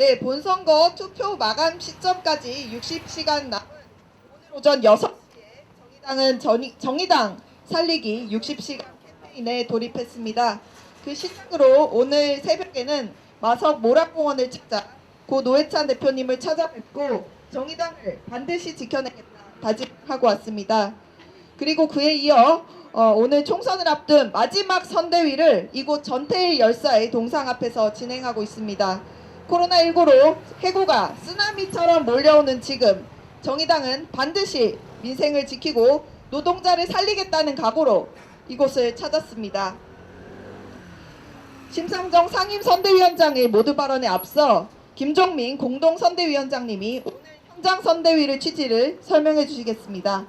네, 본선거 투표 마감 시점까지 60시간 남은 오늘 오전 6시에 정의당 살리기 60시간 캠페인에 돌입했습니다. 그 시작으로 오늘 새벽에는 마석 모락공원을 찾아 고 노회찬 대표님을 찾아뵙고 정의당을 반드시 지켜내겠다 다짐하고 왔습니다. 그리고 그에 이어 오늘 총선을 앞둔 마지막 선대위를 이곳 전태일 열사의 동상 앞에서 진행하고 있습니다. 코로나19로 해고가 쓰나미처럼 몰려오는 지금 정의당은 반드시 민생을 지키고 노동자를 살리겠다는 각오로 이곳을 찾았습니다. 심상정 상임선대위원장의 모두 발언에 앞서 김종민 공동선대위원장님이 오늘 현장 선대위를 취지를 설명해 주시겠습니다.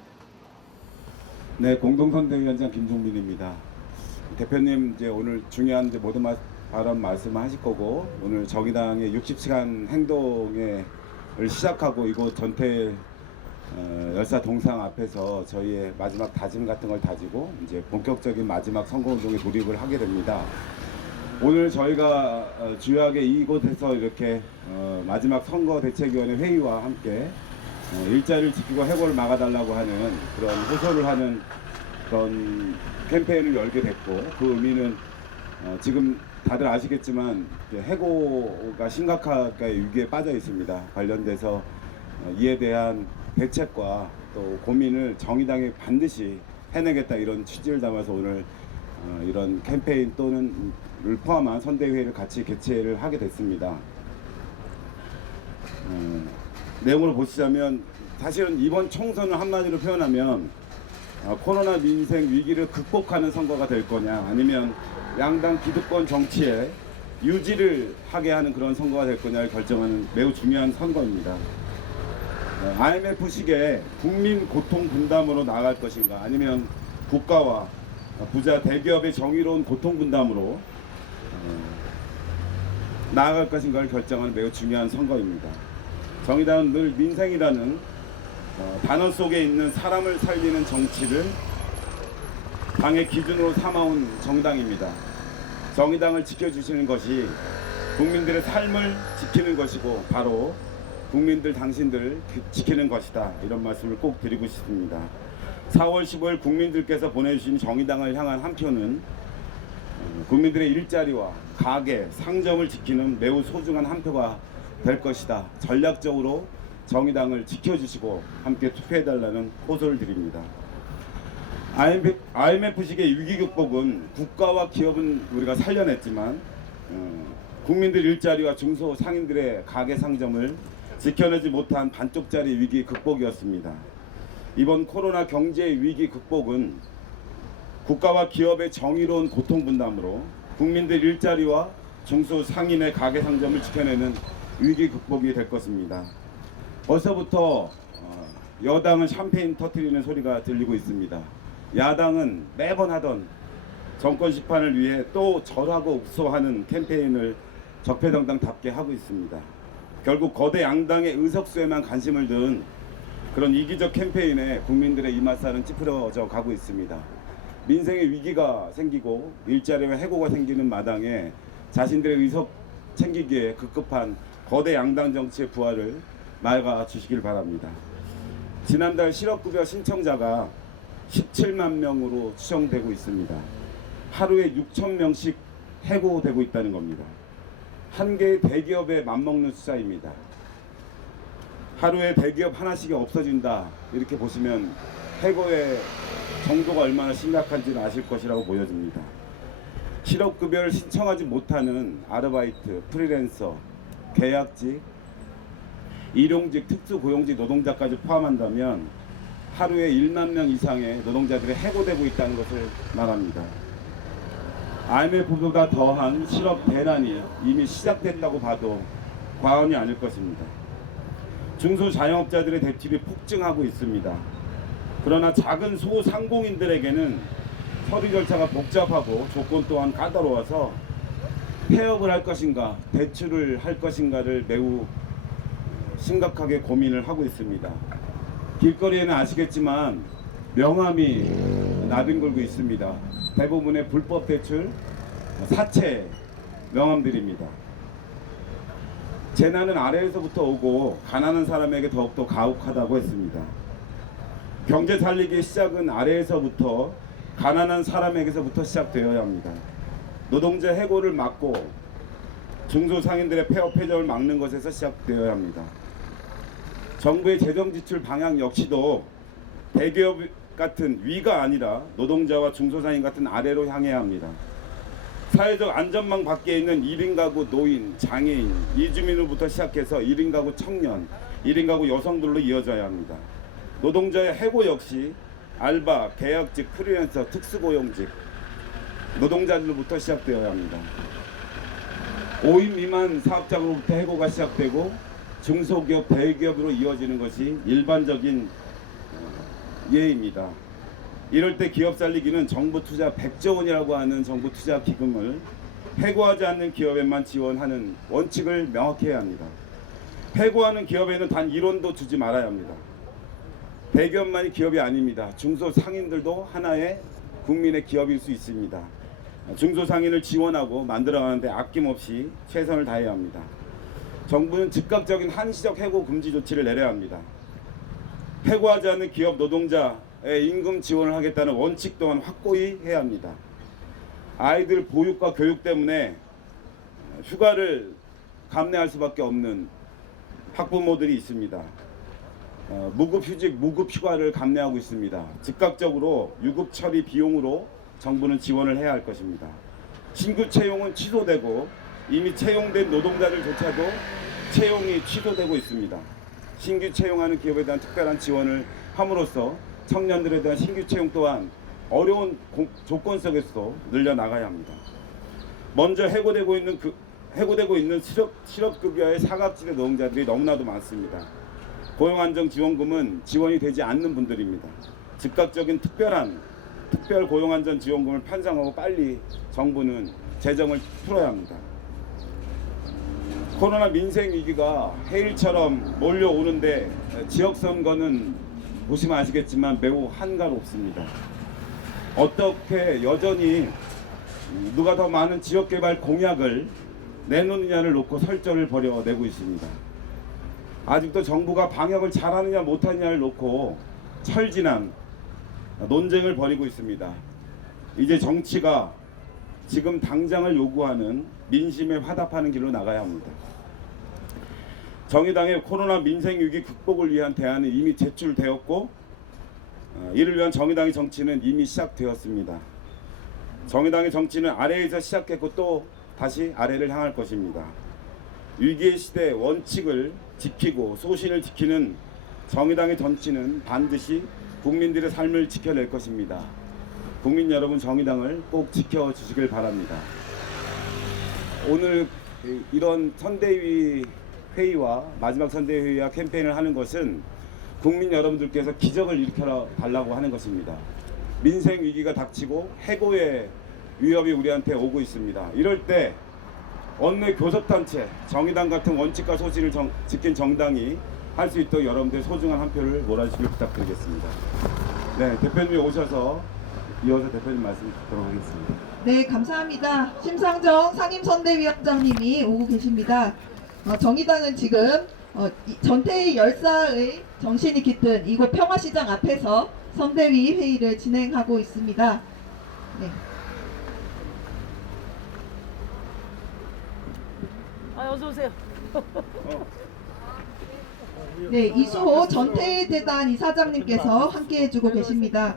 네, 공동선대위원장 김종민입니다. 대표님 이제 오늘 중요한 이제 모든 발언 말씀하실 거고 오늘 정의당의 60시간 행동을 시작하고 이곳 전태일 열사 동상 앞에서 저희의 마지막 다짐 같은 걸 다지고 이제 본격적인 마지막 선거운동에 돌입을 하게 됩니다. 오늘 저희가 주요하게 이곳에서 이렇게 마지막 선거대책위원회 회의와 함께 일자리를 지키고 해고를 막아달라고 하는 그런 호소를 하는 그런 캠페인을 열게 됐고 그 의미는 지금 다들 아시겠지만 해고가 심각하게 위기에 빠져 있습니다. 관련돼서 이에 대한 대책과 또 고민을 정의당이 반드시 해내겠다 이런 취지를 담아서 오늘 이런 캠페인 또는 를 포함한 선대회의를 같이 개최를 하게 됐습니다. 내용을 보시자면 사실은 이번 총선을 한마디로 표현하면 코로나 민생 위기를 극복하는 선거가 될 거냐 아니면 양당 기득권 정치에 유지를 하게 하는 그런 선거가 될 거냐를 결정하는 매우 중요한 선거입니다. IMF식의 국민 고통 분담으로 나아갈 것인가 아니면 국가와 부자 대기업의 정의로운 고통 분담으로 나아갈 것인가를 결정하는 매우 중요한 선거입니다. 정의당은 늘 민생이라는 단어 속에 있는 사람을 살리는 정치를 당의 기준으로 삼아온 정당입니다. 정의당을 지켜주시는 것이 국민들의 삶을 지키는 것이고 바로 국민들 당신들을 지키는 것이다 이런 말씀을 꼭 드리고 싶습니다. 4월 15일 국민들께서 보내주신 정의당을 향한 한 표는 국민들의 일자리와 가게, 상점을 지키는 매우 소중한 한 표가 될 것이다. 전략적으로 정의당을 지켜주시고 함께 투표해달라는 호소를 드립니다. IMF식의 위기 극복은 국가와 기업은 우리가 살려냈지만 국민들 일자리와 중소 상인들의 가게 상점을 지켜내지 못한 반쪽짜리 위기 극복이었습니다. 이번 코로나 경제 위기 극복은 국가와 기업의 정의로운 고통 분담으로 국민들 일자리와 중소 상인의 가게 상점을 지켜내는 위기 극복이 될 것입니다. 벌써부터 여당은 샴페인 터뜨리는 소리가 들리고 있습니다. 야당은 매번 하던 정권 심판을 위해 또 절하고 욱소하는 캠페인을 적폐정당답게 하고 있습니다. 결국 거대 양당의 의석수에만 관심을 둔 그런 이기적 캠페인에 국민들의 이맛살은 찌푸려져 가고 있습니다. 민생의 위기가 생기고 일자리와 해고가 생기는 마당에 자신들의 의석 챙기기에 급급한 거대 양당 정치의 부활을 막아 주시길 바랍니다. 지난달 실업급여 신청자가 17만 명으로 추정되고 있습니다. 하루에 6천 명씩 해고되고 있다는 겁니다. 한 개의 대기업에 맞먹는 숫자입니다. 하루에 대기업 하나씩이 없어진다 이렇게 보시면 해고의 정도가 얼마나 심각한지는 아실 것이라고 보여집니다. 실업급여를 신청하지 못하는 아르바이트, 프리랜서, 계약직, 일용직, 특수고용직 노동자까지 포함한다면 하루에 1만 명 이상의 노동자들이 해고되고 있다는 것을 말합니다. IMF보다 더한 실업 대란이 이미 시작됐다고 봐도 과언이 아닐 것입니다. 중소자영업자들의 대출이 폭증하고 있습니다. 그러나 작은 소상공인들에게는 서류 절차가 복잡하고 조건 또한 까다로워서 폐업을 할 것인가 대출을 할 것인가를 매우 심각하게 고민을 하고 있습니다. 길거리에는 아시겠지만 명함이 나뒹굴고 있습니다. 대부분의 불법 대출, 사채 명함들입니다. 재난은 아래에서부터 오고 가난한 사람에게 더욱더 가혹하다고 했습니다. 경제 살리기의 시작은 아래에서부터 가난한 사람에게서부터 시작되어야 합니다. 노동자 해고를 막고 중소상인들의 폐업 폐점을 막는 것에서 시작되어야 합니다. 정부의 재정 지출 방향 역시도 대기업 같은 위가 아니라 노동자와 중소상인 같은 아래로 향해야 합니다. 사회적 안전망 밖에 있는 1인 가구 노인, 장애인, 이주민으로부터 시작해서 1인 가구 청년, 1인 가구 여성들로 이어져야 합니다. 노동자의 해고 역시 알바, 계약직, 프리랜서, 특수고용직 노동자들로부터 시작되어야 합니다. 5인 미만 사업장으로부터 해고가 시작되고 중소기업, 대기업으로 이어지는 것이 일반적인 예입니다. 이럴 때 기업 살리기는 정부 투자 100조 원이라고 하는 정부 투자 기금을 해고하지 않는 기업에만 지원하는 원칙을 명확히 해야 합니다. 해고하는 기업에는 단 1원도 주지 말아야 합니다. 대기업만이 기업이 아닙니다. 중소상인들도 하나의 국민의 기업일 수 있습니다. 중소상인을 지원하고 만들어가는데 아낌없이 최선을 다해야 합니다. 정부는 즉각적인 한시적 해고 금지 조치를 내려야 합니다. 해고하지 않는 기업 노동자의 임금 지원을 하겠다는 원칙 또한 확고히 해야 합니다. 아이들 보육과 교육 때문에 휴가를 감내할 수밖에 없는 학부모들이 있습니다. 무급휴직, 무급휴가를 감내하고 있습니다. 즉각적으로 유급 처리 비용으로 정부는 지원을 해야 할 것입니다. 신규 채용은 취소되고 이미 채용된 노동자들조차도 채용이 취소되고 있습니다. 신규 채용하는 기업에 대한 특별한 지원을 함으로써 청년들에 대한 신규 채용 또한 어려운 조건 속에서 늘려나가야 합니다. 먼저 해고되고 있는 실업급여의 사각지대 노동자들이 너무나도 많습니다. 고용안정지원금은 지원이 되지 않는 분들입니다. 즉각적인 특별 고용안전지원금을 편성하고 빨리 정부는 재정을 풀어야 합니다. 코로나 민생위기가 해일처럼 몰려오는데 지역선거는 보시면 아시겠지만 매우 한가롭습니다. 어떻게 여전히 누가 더 많은 지역개발 공약을 내놓느냐를 놓고 설전을 벌여내고 있습니다. 아직도 정부가 방역을 잘하느냐 못하느냐를 놓고 철진한 논쟁을 벌이고 있습니다. 이제 정치가 지금 당장을 요구하는 민심에 화답하는 길로 나가야 합니다. 정의당의 코로나 민생위기 극복을 위한 대안은 이미 제출되었고 이를 위한 정의당의 정치는 이미 시작되었습니다. 정의당의 정치는 아래에서 시작했고 또 다시 아래를 향할 것입니다. 위기의 시대 원칙을 지키고 소신을 지키는 정의당의 정치는 반드시 국민들의 삶을 지켜낼 것입니다. 국민 여러분, 정의당을 꼭 지켜주시길 바랍니다. 오늘 이런 선대위 회의와 마지막 선대위 회의와 캠페인을 하는 것은 국민 여러분들께서 기적을 일으켜 달라고 하는 것입니다. 민생 위기가 닥치고 해고의 위협이 우리한테 오고 있습니다. 이럴 때 원내 교섭단체, 정의당 같은 원칙과 소신을 지킨 정당이 할 수 있도록 여러분들 소중한 한 표를 몰아주시길 부탁드리겠습니다. 네, 대표님이 오셔서 이어서 대표님 말씀 듣도록 하겠습니다. 네, 감사합니다. 심상정 상임선대위원장님이 오고 계십니다. 정의당은 지금 전태일 열사의 정신이 깃든 이곳 평화시장 앞에서 선대위 회의를 진행하고 있습니다. 네. 어서 오세요. 네, 이수호 전태일 재단 이사장님께서 함께 해주고 계십니다.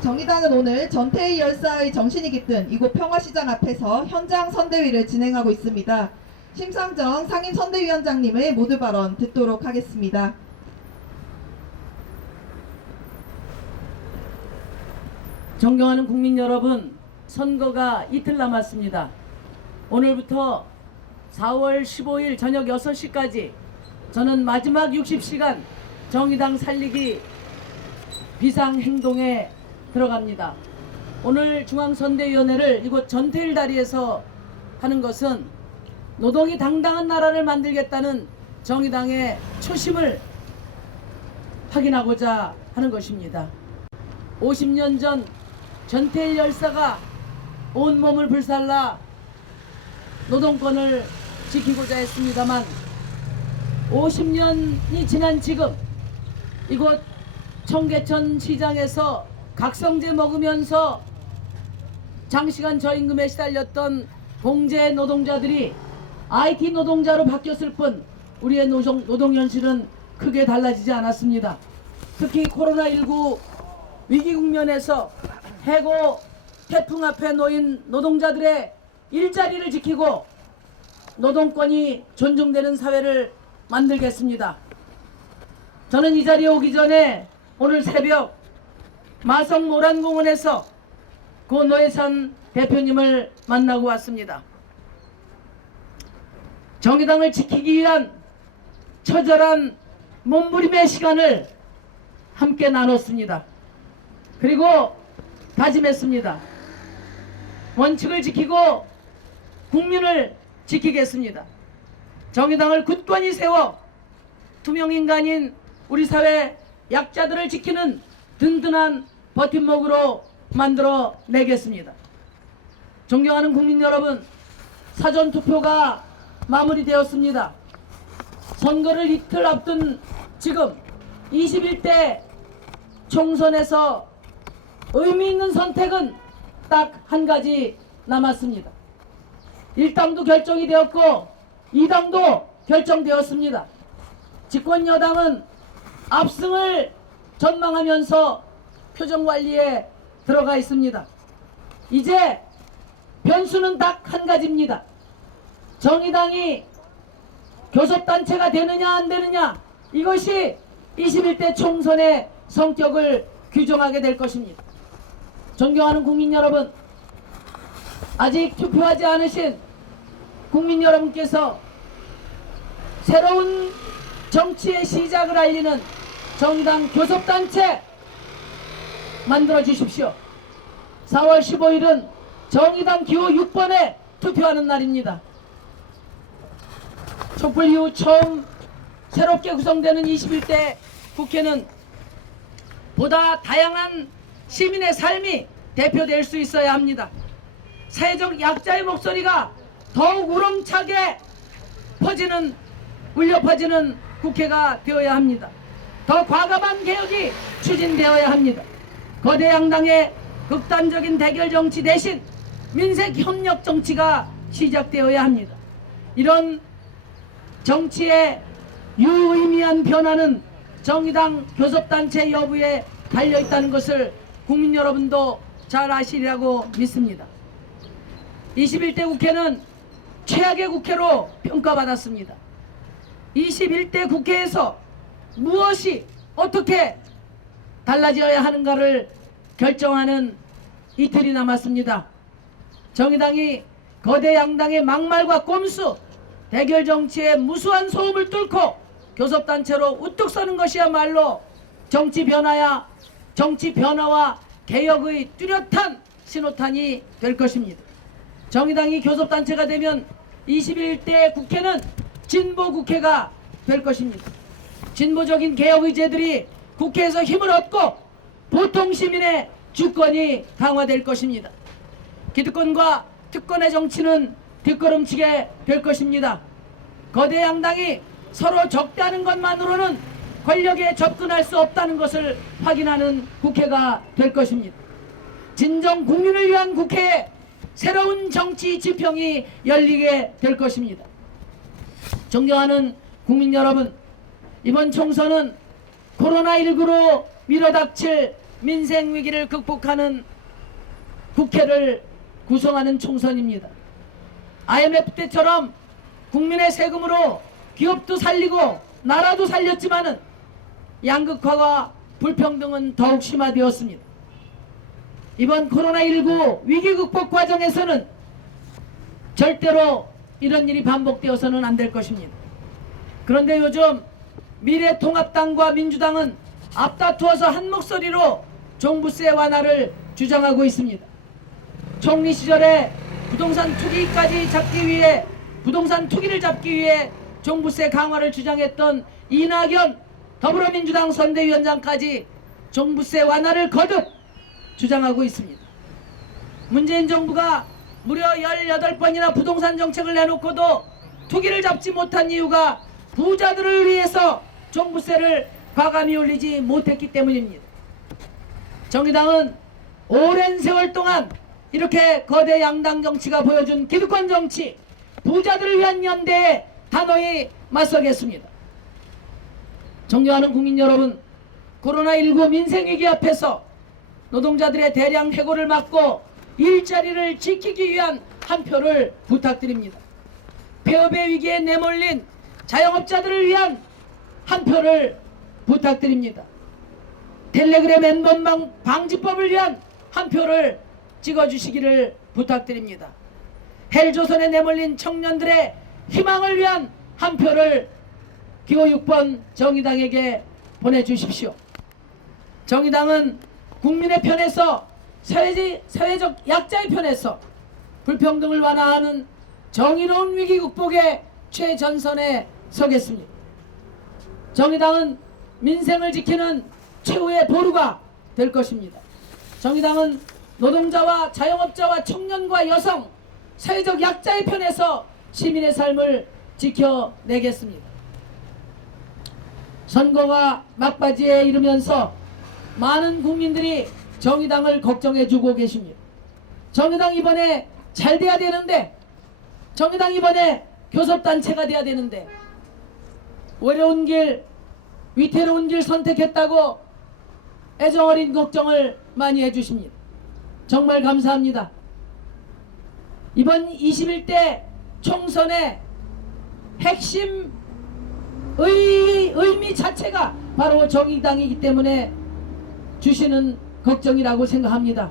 정의당은 오늘 전태일 열사의 정신이 깃든 이곳 평화시장 앞에서 현장 선대위를 진행하고 있습니다. 심상정 상임선대위원장님의 모두 발언 듣도록 하겠습니다. 존경하는 국민 여러분, 선거가 이틀 남았습니다. 오늘부터 4월 15일 저녁 6시까지 저는 마지막 60시간 정의당 살리기 비상행동에 들어갑니다. 오늘 중앙선대위원회를 이곳 전태일 다리에서 하는 것은 노동이 당당한 나라를 만들겠다는 정의당의 초심을 확인하고자 하는 것입니다. 50년 전 전태일 열사가 온몸을 불살라 노동권을 지키고자 했습니다만 50년이 지난 지금 이곳 청계천 시장에서 각성제 먹으면서 장시간 저임금에 시달렸던 봉제 노동자들이 IT 노동자로 바뀌었을 뿐 우리의 노동 현실은 크게 달라지지 않았습니다. 특히 코로나19 위기 국면에서 해고 태풍 앞에 놓인 노동자들의 일자리를 지키고 노동권이 존중되는 사회를 만들겠습니다. 저는 이 자리에 오기 전에 오늘 새벽 마성 모란공원에서 고 노회찬 대표님을 만나고 왔습니다. 정의당을 지키기 위한 처절한 몸부림의 시간을 함께 나눴습니다. 그리고 다짐했습니다. 원칙을 지키고 국민을 지키겠습니다. 정의당을 굳건히 세워 투명인간인 우리 사회 약자들을 지키는 든든한 버팀목으로 만들어 내겠습니다. 존경하는 국민 여러분, 사전투표가 마무리되었습니다. 선거를 이틀 앞둔 지금 21대 총선에서 의미 있는 선택은 딱 한 가지 남았습니다. 1당도 결정이 되었고 2당도 결정되었습니다. 집권 여당은 압승을 전망하면서 표정관리에 들어가 있습니다. 이제 변수는 딱 한 가지입니다. 정의당이 교섭단체가 되느냐 안 되느냐, 이것이 21대 총선의 성격을 규정하게 될 것입니다. 존경하는 국민 여러분, 아직 투표하지 않으신 국민 여러분께서 새로운 정치의 시작을 알리는 정의당 교섭단체 만들어 주십시오. 4월 15일은 정의당 기호 6번에 투표하는 날입니다. 촛불 이후 처음 새롭게 구성되는 21대 국회는 보다 다양한 시민의 삶이 대표될 수 있어야 합니다. 사회적 약자의 목소리가 더욱 우렁차게 울려 퍼지는 국회가 되어야 합니다. 더 과감한 개혁이 추진되어야 합니다. 거대 양당의 극단적인 대결 정치 대신 민생 협력 정치가 시작되어야 합니다. 이런 정치의 유의미한 변화는 정의당 교섭단체 여부에 달려있다는 것을 국민 여러분도 잘 아시리라고 믿습니다. 21대 국회는 최악의 국회로 평가받았습니다. 21대 국회에서 무엇이 어떻게 달라져야 하는가를 결정하는 이틀이 남았습니다. 정의당이 거대 양당의 막말과 꼼수, 대결 정치의 무수한 소음을 뚫고 교섭단체로 우뚝 서는 것이야말로 정치 변화와 개혁의 뚜렷한 신호탄이 될 것입니다. 정의당이 교섭단체가 되면 21대 국회는 진보 국회가 될 것입니다. 진보적인 개혁 의제들이 국회에서 힘을 얻고 보통 시민의 주권이 강화될 것입니다. 기득권과 특권의 정치는 뒷걸음치게 될 것입니다. 거대 양당이 서로 적대하는 것만으로는 권력에 접근할 수 없다는 것을 확인하는 국회가 될 것입니다. 진정 국민을 위한 국회에 새로운 정치 지평이 열리게 될 것입니다. 존경하는 국민 여러분, 이번 총선은 코로나19로 밀어닥칠 민생 위기를 극복하는 국회를 구성하는 총선입니다. IMF 때처럼 국민의 세금으로 기업도 살리고 나라도 살렸지만은 양극화와 불평등은 더욱 심화되었습니다. 이번 코로나19 위기 극복 과정에서는 절대로 이런 일이 반복되어서는 안 될 것입니다. 그런데 요즘 미래통합당과 민주당은 앞다투어서 한 목소리로 종부세 완화를 주장하고 있습니다. 총리 시절에 부동산 투기를 잡기 위해 종부세 강화를 주장했던 이낙연 더불어민주당 선대위원장까지 종부세 완화를 거듭 주장하고 있습니다. 문재인 정부가 무려 18번이나 부동산 정책을 내놓고도 투기를 잡지 못한 이유가 부자들을 위해서 종부세를 과감히 올리지 못했기 때문입니다. 정의당은 오랜 세월 동안 이렇게 거대 양당 정치가 보여준 기득권 정치, 부자들을 위한 연대에 단호히 맞서겠습니다. 존경하는 국민 여러분, 코로나19 민생위기 앞에서 노동자들의 대량 해고를 막고 일자리를 지키기 위한 한 표를 부탁드립니다. 폐업의 위기에 내몰린 자영업자들을 위한 한 표를 부탁드립니다. 텔레그램 N번 방지법을 위한 한 표를 찍어주시기를 부탁드립니다. 헬조선에 내몰린 청년들의 희망을 위한 한 표를 기호 6번 정의당에게 보내주십시오. 정의당은 국민의 편에서 사회적 약자의 편에서 불평등을 완화하는 정의로운 위기 극복의 최전선에 서겠습니다. 정의당은 민생을 지키는 최후의 보루가 될 것입니다. 정의당은 노동자와 자영업자와 청년과 여성, 사회적 약자의 편에서 시민의 삶을 지켜내겠습니다. 선거가 막바지에 이르면서 많은 국민들이 정의당을 걱정해주고 계십니다. 정의당 이번에 잘 돼야 되는데, 정의당 이번에 교섭단체가 돼야 되는데 어려운 길, 위태로운 길 선택했다고 애정어린 걱정을 많이 해주십니다. 정말 감사합니다. 이번 21대 총선의 핵심 의미 자체가 바로 정의당이기 때문에 주시는 걱정이라고 생각합니다.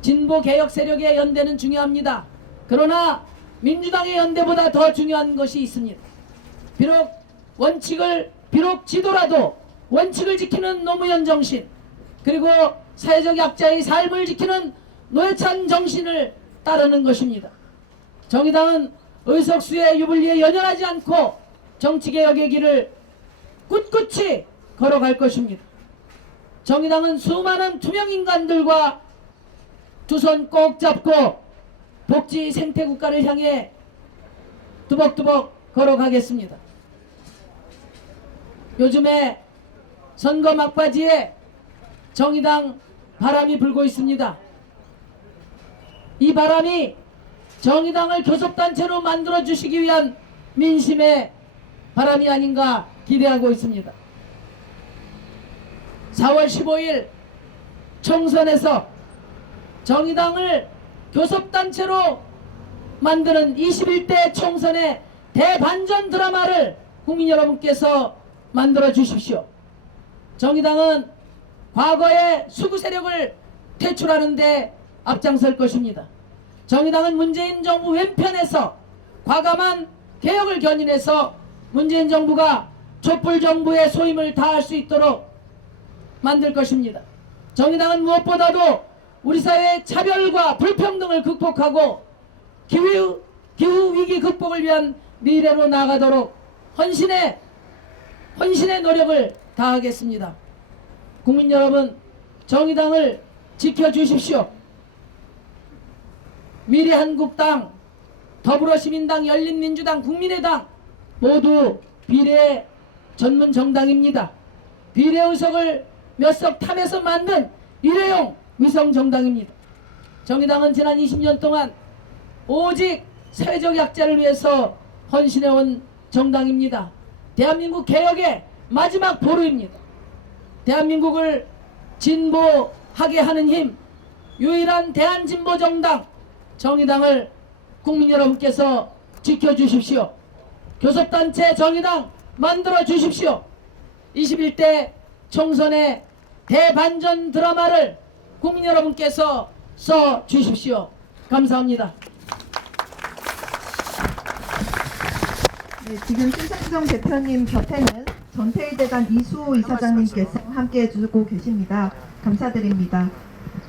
진보 개혁 세력의 연대는 중요합니다. 그러나 민주당의 연대보다 더 중요한 것이 있습니다. 비록 지도라도 원칙을 지키는 노무현 정신, 그리고 사회적 약자의 삶을 지키는 노회찬 정신을 따르는 것입니다. 정의당은 의석수의 유불리에 연연하지 않고 정치개혁의 길을 꿋꿋이 걸어갈 것입니다. 정의당은 수많은 투명인간들과 두 손 꼭 잡고 복지 생태국가를 향해 두벅두벅 걸어가겠습니다. 요즘에 선거 막바지에 정의당 바람이 불고 있습니다. 이 바람이 정의당을 교섭단체로 만들어주시기 위한 민심의 바람이 아닌가 기대하고 있습니다. 4월 15일 총선에서 정의당을 교섭단체로 만드는 21대 총선의 대반전 드라마를 국민 여러분께서 만들어 주십시오. 정의당은 과거의 수구 세력을 퇴출하는 데 앞장설 것입니다. 정의당은 문재인 정부 왼편에서 과감한 개혁을 견인해서 문재인 정부가 촛불 정부의 소임을 다할 수 있도록 만들 것입니다. 정의당은 무엇보다도 우리 사회의 차별과 불평등을 극복하고 기후 위기 극복을 위한 미래로 나아가도록 헌신의 노력을 다하겠습니다. 국민 여러분, 정의당을 지켜주십시오. 미래한국당, 더불어시민당, 열린민주당, 국민의당 모두 비례 전문 정당입니다. 비례 의석을 몇 석 탑에서 만든 일회용 위성 정당입니다. 정의당은 지난 20년 동안 오직 사회적 약자를 위해서 헌신해온 정당입니다. 대한민국 개혁의 마지막 보루입니다. 대한민국을 진보하게 하는 힘, 유일한 대한진보 정당 정의당을 국민 여러분께서 지켜주십시오. 교섭단체 정의당 만들어 주십시오. 21대 총선의 대반전 드라마를 국민 여러분께서 써 주십시오. 감사합니다. 네, 지금 신상정 대표님 곁에는 전태일재단 이수호 이사장님께서 함께 해주고 계십니다. 감사드립니다.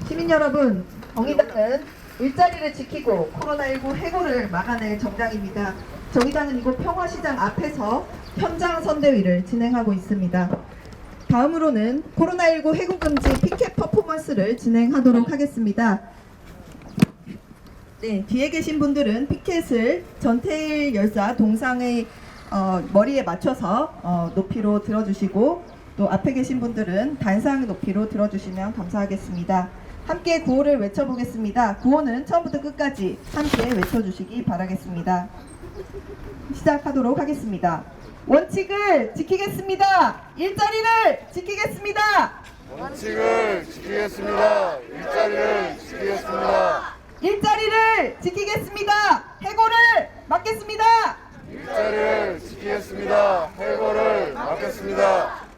시민 여러분, 정의당은 일자리를 지키고 코로나19 해고를 막아낼 정당입니다. 정의당은 이곳 평화시장 앞에서 현장 선대위를 진행하고 있습니다. 다음으로는 코로나19 해고 금지 피켓 퍼포먼스를 진행하도록 하겠습니다. 네, 뒤에 계신 분들은 피켓을 전태일 열사 동상의 머리에 맞춰서 높이로 들어주시고, 또 앞에 계신 분들은 단상 높이로 들어주시면 감사하겠습니다. 함께 구호를 외쳐보겠습니다. 구호는 처음부터 끝까지 함께 외쳐주시기 바라겠습니다. 시작하도록 하겠습니다. 원칙을 지키겠습니다. 일자리를 지키겠습니다. 원칙을 지키겠습니다. 일자리를 지키겠습니다. 일자리를 지키겠습니다. 해고를 막겠습니다. 일자리를 지키겠습니다. 해고를 막겠습니다.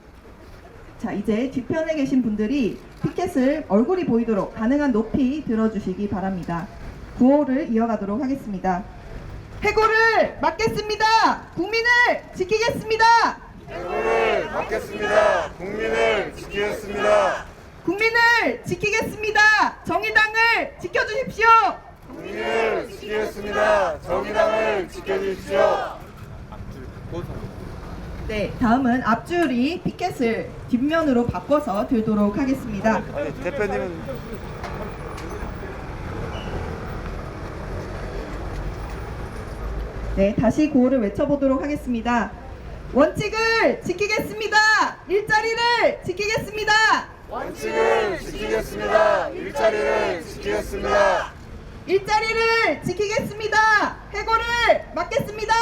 자, 이제 뒤편에 계신 분들이 피켓을 얼굴이 보이도록 가능한 높이 들어주시기 바랍니다. 구호를 이어가도록 하겠습니다. 해고를 막겠습니다. 국민을 지키겠습니다. 해고를 막겠습니다. 국민을 지키겠습니다. 국민을 지키겠습니다. 정의당을 지켜주십시오. 국민을 지키겠습니다. 정의당을 지켜주십시오. 네, 다음은 앞줄이 피켓을 뒷면으로 바꿔서 들도록 하겠습니다. 아니 대표님은 네, 다시 구호를 외쳐보도록 하겠습니다. 원칙을 지키겠습니다. 일자리를 지키겠습니다. 원칙을 지키겠습니다. 일자리를 지키겠습니다. 일자리를 지키겠습니다. 해고를 막겠습니다.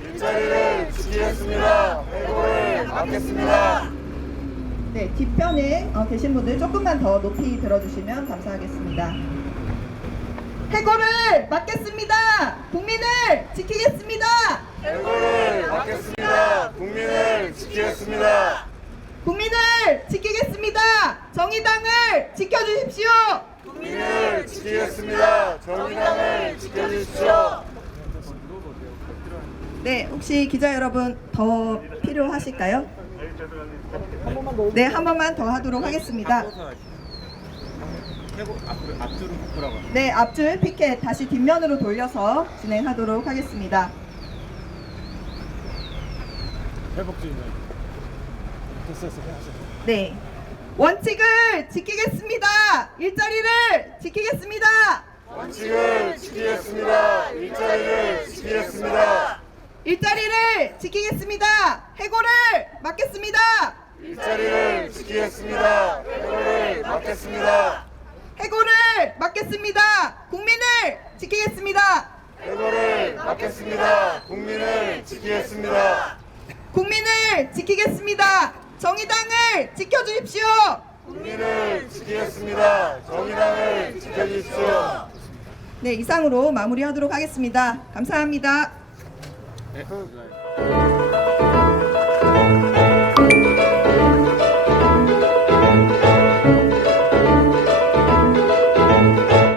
일자리를 지키겠습니다. 해고를 막겠습니다. 네, 뒷편에 계신 분들 조금만 더 높이 들어주시면 감사하겠습니다. 해고를 막겠습니다. 국민을 지키겠습니다. 해고를 막겠습니다. 국민을 지키겠습니다. 국민을 지키겠습니다. 정의당을 지켜주십시오. 국민을 지키겠습니다. 정의당을 지켜주십시오. 네, 혹시 기자 여러분 더 필요하실까요? 네, 한 번만 더 하도록 하겠습니다. 네, 앞줄 피켓 다시 뒷면으로 돌려서 진행하도록 하겠습니다. 네, 원칙을 지키겠습니다. 일자리를 지키겠습니다. 원칙을 지키겠습니다. 일자리를 지키겠습니다. 일자리를 지키겠습니다. 해고를 막겠습니다. 일자리를 지키겠습니다. 해고를 막겠습니다. 해고를 막겠습니다. 국민을 지키겠습니다. 해고를 막겠습니다. 국민을 지키겠습니다. 국민을 지키겠습니다. 정의당을 지켜주십시오. 국민을 지키겠습니다. 정의당을 지켜주십시오. 네, 이상으로 마무리하도록 하겠습니다. 감사합니다.